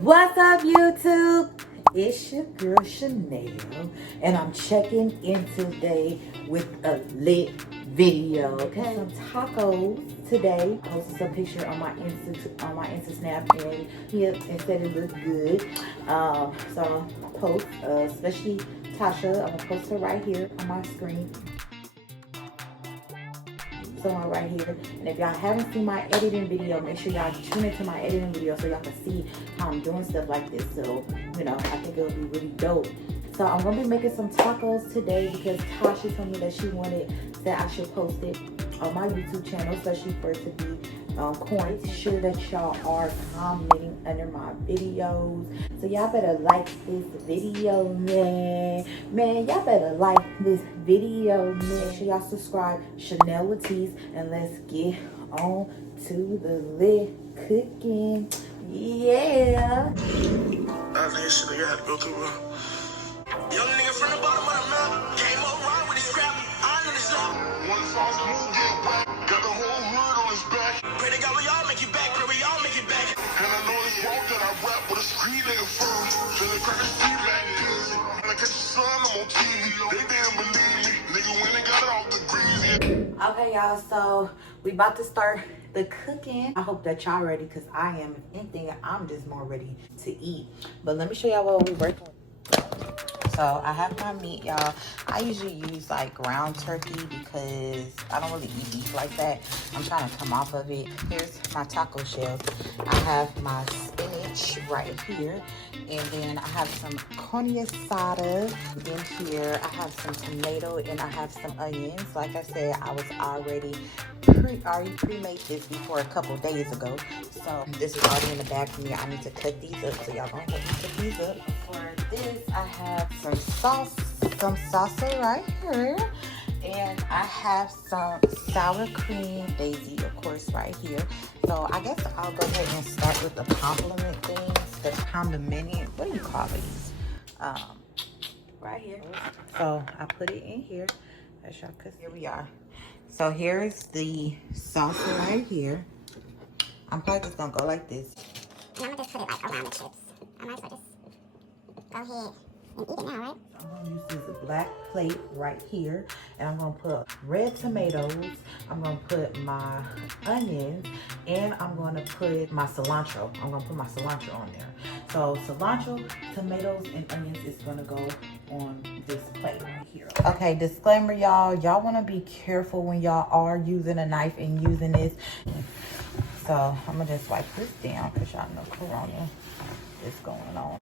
What's up, YouTube? It's your girl Chanel, and I'm checking in today with a lit video. Okay, some tacos today. Posted some picture on my Insta Snap, and it said it looked good. So I post, especially Tasha. I'm gonna post her right here on my screen. Someone right here, and if y'all haven't seen my editing video, make sure y'all tune into my editing video so y'all can see how I'm doing stuff like this. So I think it'll be really dope. So I'm gonna be making some tacos today because Tasha told me that I should post it on my YouTube channel, especially for it to be corn. Make sure that y'all are commenting under my videos. So y'all better like this video, man. Y'all better like this video, man. Make sure y'all subscribe, Chanel Latece, and let's get on to the lit cooking. Yeah. I think shit nigga had to go through young nigga from the bottom of the map came around with his scrap. I knew this love. One false move, get whacked. Got the whole hood on his back. Pray to God we all make it back. Pray we all make it back. And I know it's wrong that I rap with a street nigga first. Feeling crack and street back easy. When I catch the sun, I'm on TV. They didn't believe me. Nigga went and got it off the greasy. Okay, y'all, so we about to start the cooking. I hope that y'all ready, because I am. If anything, I'm just more ready to eat. But let me show y'all what we working with. So I have my meat, y'all. I usually use like ground turkey because I don't really eat beef like that. I'm trying to come off of it. Here's my taco shells. I have my spinach right here. And then I have some carne asada in here. I have some tomato and I have some onions. Like I said, I was already pre-made this before a couple days ago. So this is already in the bag for me. I need to cut these up. So y'all gonna help me cut these up. For this, I have some salsa right here. And I have some sour cream daisy, of course, right here. So I guess I'll go ahead and start with the compliment things. The condominium, what do you call these? Right here. So I put it in here. As y'all can see, here we are. So here's the salsa right here. I'm probably just gonna go like this. And I'm gonna just put it like around the chips. I might as well just go ahead and eat it now, right? I'm gonna use this black plate right here, and I'm gonna put red tomatoes. I'm gonna put my onions, and I'm gonna put my cilantro. I'm gonna put my cilantro on there. So cilantro, tomatoes, and onions is gonna go on this plate right here. Okay, disclaimer, y'all. Y'all wanna be careful when y'all are using a knife and using this. So I'm gonna just wipe this down because y'all know Corona is going on.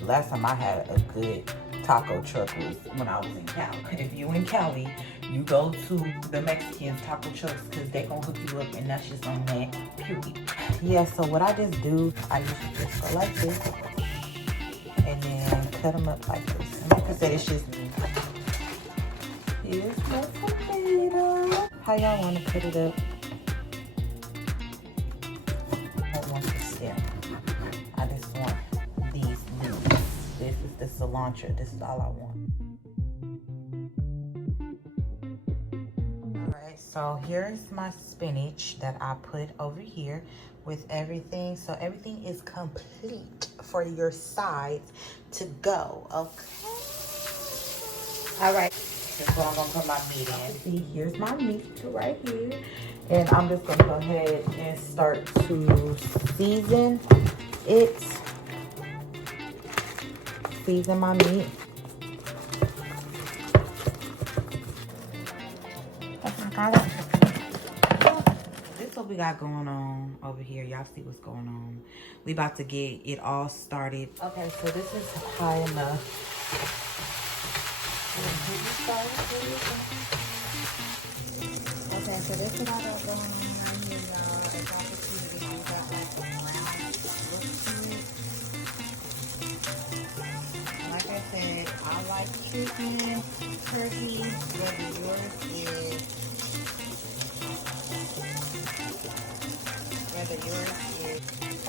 Last time I had a good taco truck was when I was in Cali. If you in Cali, you go to the Mexican taco trucks because they gonna hook you up, and that's just on that, period. Yeah, so what I just do, I usually just go like this and then cut them up like this. And like I said, it's just me. Here's my tomato. How y'all want to cut it up? I want the stem. I just want these leaves. This is the cilantro. This is all I want. Alright, so here's my spinach that I put over here with everything. So everything is complete for your sides to go, okay? Alright, that's what I'm going to put my meat in. See, here's my meat right here. And I'm just going to go ahead and start to season it. Season my meat. This is what we got going on over here. Y'all see what's going on. We about to get it all started. Okay, so this is high enough. Okay, so this is what I got going on right here, y'all. As y'all can see, we got like a round look to it. Like I said, I like chicken, turkey, whether yours is beef.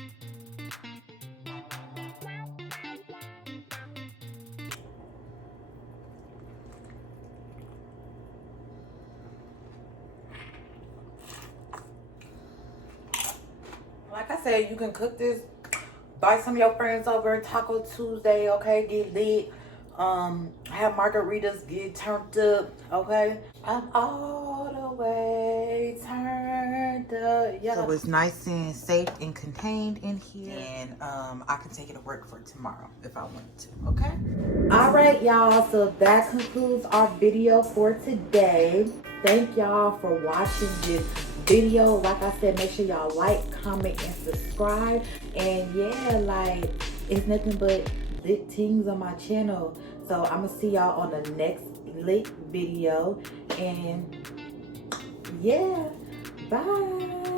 I said, you can cook this, buy some of your friends over, Taco Tuesday, okay? Get lit. Have margaritas, get turned up, okay? I'm all the way turned up, yeah. So it's nice and safe and contained in here, and I can take it to work for tomorrow if I want to, okay? All right, y'all, so that concludes our video for today. Thank y'all for watching this video. Like I said, make sure y'all like, comment, and subscribe. And yeah, like, it's nothing but lit things on my channel. So I'm gonna see y'all on the next lit video. And yeah, bye.